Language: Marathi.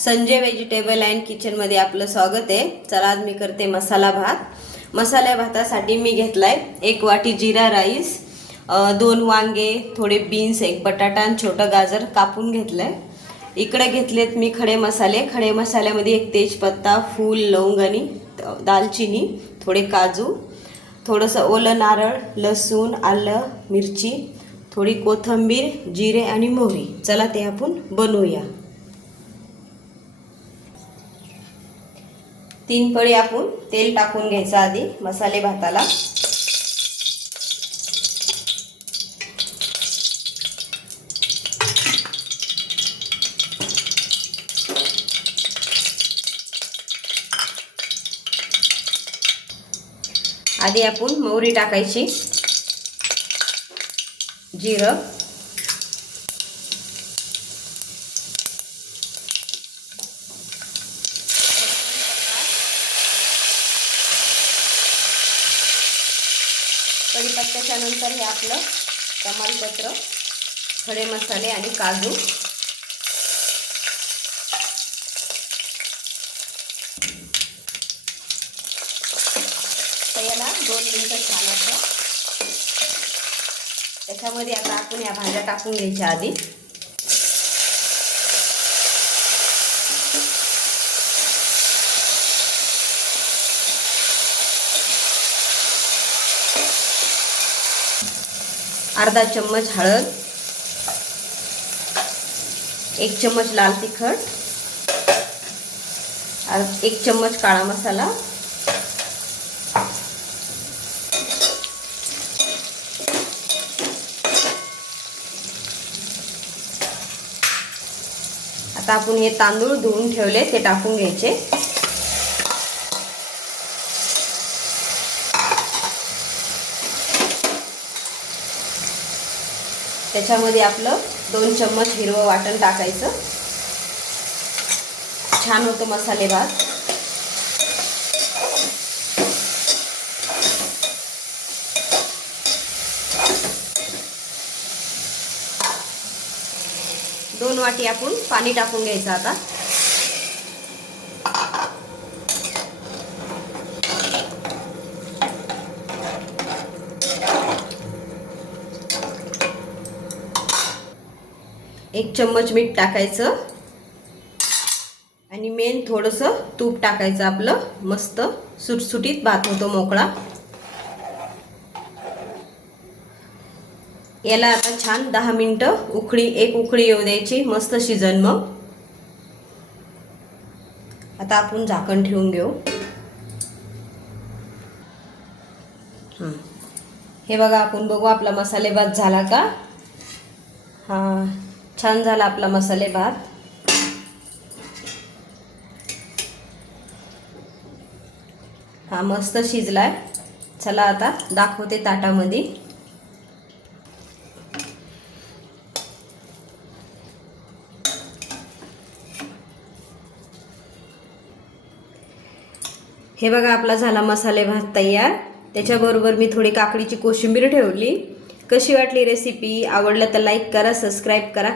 संजय व्हेजिटेबल अँड किचनमध्ये आपलं स्वागत आहे। चला आज मी करते मसाला भात। मसाला भातासाठी मी घेतलाय 1 वाटी जीरा राईस, 2 वांगे, थोडे बीन्स, 1 बटाटा आणि छोटं गाजर कापून घेतलंय। इकडे घेतलेत मी खडे मसाले। खडे मसाल्यामध्ये 1 तेजपत्ता, फूल, लवंग आणि दालचिनी, थोडे काजू, थोडंसं ओलं नारळ, लसूण, आलं, मिरची, थोडी कोथिंबीर, जिरे आणि मोहरी। चला ते आपण बनवूया। 3 पळी आपण तेल टाकून घ्यायचं आधी मसाले भाताला। आधी आपण मोहरी टाकायची, जिरं, कढीपत्त्याच्या नंतर हे आपलं तमालपत्र, खडे मसाले आणि काजू। याला 2 मिनिटं छान असं त्याच्यामध्ये आता आपण या भाज्या टाकून घ्यायच्या आधी। अर्धा चम्मच हळद, 1 चम्मच लाल तिखट, 1 चम्मच काळा मसाला, आता आपण हे तांदूळ धुवून ठेवले ते टाकून घ्यायचे। त्याच्यामध्ये आपलं 2 चम्मच हिरवं वाटण टाकायचं। छान होतो मसाले भात। दोन वाटी आपण पाणी टाकून घ्यायचं आता। एक चम्मच मीठ टाकायचं आणि मेन थोडंसं तूप टाकायचं। आपलं मस्त सुटसुटीत भात होतो मोकळा। याला आता छान 10 मिनिटं एक उकळी येऊ द्यायची, मस्त शिजन। मग आता आपण झाकण ठेवून घेऊ। हे बघा, आपण बघू आपला मसाले भात झाला का। छान झाला आपला मसाले भात। मस्त शिजलाय। चला आता दाखवते ताटामध्ये। हे बघा, आपला झाला मसाले भात तयार। त्याच्याबरोबर मी थोडी काकडीची कोशिंबीर ठेवली। कशी वाटली रेसिपी? आवडलं तर लाईक करा, सबस्क्राईब करा।